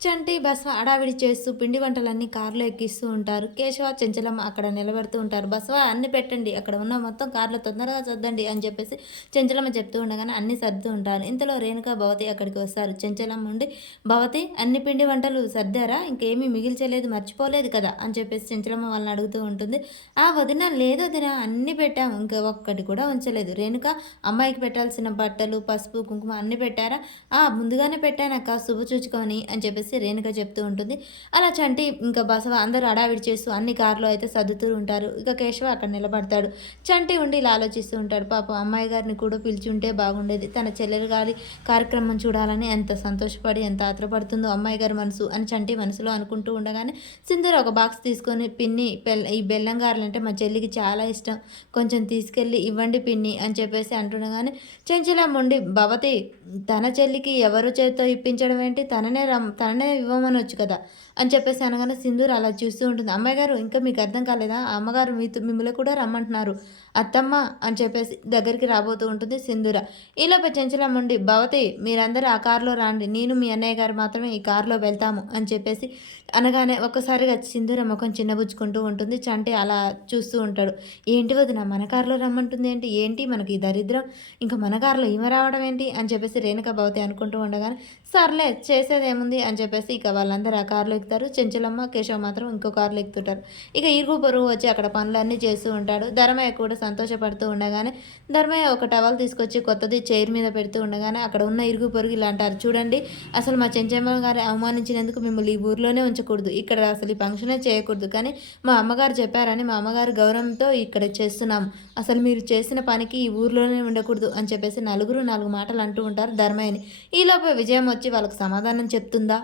చంటి బసవ అడావిడి చేస్తూ పిండి వంటలన్నీ కారులో ఎక్కిస్తూ ఉంటారు. కేశవ చెంచలమ్మ అక్కడ నిలబెడుతూ ఉంటారు. బసవ అన్ని పెట్టండి అక్కడ ఉన్న మొత్తం కార్లో తొందరగా సర్దండి అని చెప్పేసి చెంచలమ్మ చెప్తూ ఉండగానే అన్ని సర్దుతూ ఉంటారు. ఇంతలో రేణుక భవతి అక్కడికి వస్తారు. చెంచలమ్మ ఉండి భవతి అన్ని పిండి వంటలు సర్దారా? ఇంకేమీ మిగిల్చలేదు మర్చిపోలేదు కదా? అని చెప్పేసి చెంచలమ్మ వాళ్ళని అడుగుతూ ఉంటుంది. ఆ వదిన లేదు వదిన అన్ని పెట్టాము ఇంకా ఒక్కటి కూడా ఉంచలేదు. రేణుక అమ్మాయికి పెట్టాల్సిన బట్టలు పసుపు కుంకుమ అన్ని పెట్టారా? ఆ ముందుగానే పెట్టానక్క శుభ చూచుకొని అని చెప్పేసి రేణుక చెప్తూ ఉంటుంది. అలా చంటి ఇంకా బసవ అందరూ అడావిడి చేస్తూ అన్ని కార్లో అయితే సర్దుతూ ఉంటారు. ఇక కేశవ అక్కడ నిలబడతాడు. చంటి ఉండి ఇలా ఆలోచిస్తూ ఉంటాడు. పాపం అమ్మాయి గారిని కూడా పిలిచి ఉంటే బాగుండేది. తన చెల్లెలు గారి కార్యక్రమం చూడాలని ఎంత సంతోషపడి ఎంత ఆత్రపడుతుందో అమ్మాయి గారి మనసు అని చంటి మనసులో అనుకుంటూ ఉండగానే సింధూర ఒక బాక్స్ తీసుకొని పిన్ని పెల్ ఈ బెల్లం గారెలు అంటే మా చెల్లికి చాలా ఇష్టం. కొంచెం తీసుకెళ్ళి ఇవ్వండి పిన్ని అని చెప్పేసి అంటుండగానే చెంచలం ఉండి భవతి తన చెల్లికి ఎవరు చేతితో ఇప్పించడం ఏంటి? తననే రమ్ తననే ఇవ్వమనొచ్చు కదా అని చెప్పేసి అనగానే సింధూర్ అలా చూస్తూ ఉంటుంది. అమ్మాయి గారు ఇంకా మీకు అర్థం కాలేదా? అమ్మగారు మీతో మిమ్మల్ని కూడా రమ్మంటున్నారు. అత్తమ్మ అని చెప్పేసి దగ్గరికి రాబోతూ ఉంటుంది సింధూర. ఈలోపు చెంచలం ఉండి భవతి మీరందరూ ఆ కారులో రాండి. నేను మీ అన్నయ్య గారు మాత్రమే ఈ కారులో వెళ్తాము అని చెప్పేసి అనగానే ఒక్కసారిగా సింధూర ముఖం చిన్నబుచ్చుకుంటూ ఉంటుంది. చంటి అలా చూస్తూ ఉంటాడు. ఏంటి వదిన మన కారులో రమ్మంటుంది ఏంటి? ఏంటి మనకి దరిద్రం? ఇంకా మన కారులో ఈమె రావడం ఏంటి? అని చెప్పేసి రేణుక భవతి అనుకుంటూ ఉండగానే సర్లే చేసేదేముంది? అని చెప్పి చెప్పేసి ఇక వాళ్ళందరూ ఆ కారులో ఎక్కుతారు. చెంచలమ్మ కేశవ్ మాత్రం ఇంకో కారులో ఎక్కుతుంటారు. ఇక ఇరుగు పొరుగు వచ్చి అక్కడ పనులన్నీ చేస్తూ ఉంటాడు. ధర్మయ్య కూడా సంతోషపడుతూ ఉండగానే ధర్మయ్య ఒక టవల్ తీసుకొచ్చి కొత్తది చైర్ మీద పెడుతూ ఉండగానే అక్కడ ఉన్న ఇరుగు పొరుగు ఇలా అంటారు చూడండి. అసలు మా చెంచమ్మ గారు అవమానించినందుకు మిమ్మల్ని ఈ ఊర్లోనే ఉంచకూడదు. ఇక్కడ అసలు ఈ ఫంక్షనే చేయకూడదు. కానీ మా అమ్మగారు చెప్పారని మా అమ్మగారు గౌరవంతో ఇక్కడ చేస్తున్నాం. అసలు మీరు చేసిన పనికి ఈ ఊర్లోనే ఉండకూడదు అని చెప్పేసి నలుగురు నాలుగు మాటలు అంటూ ఉంటారు ధర్మయ్యని. ఈలోపే విజయం వచ్చి వాళ్ళకి సమాధానం చెప్తుందా?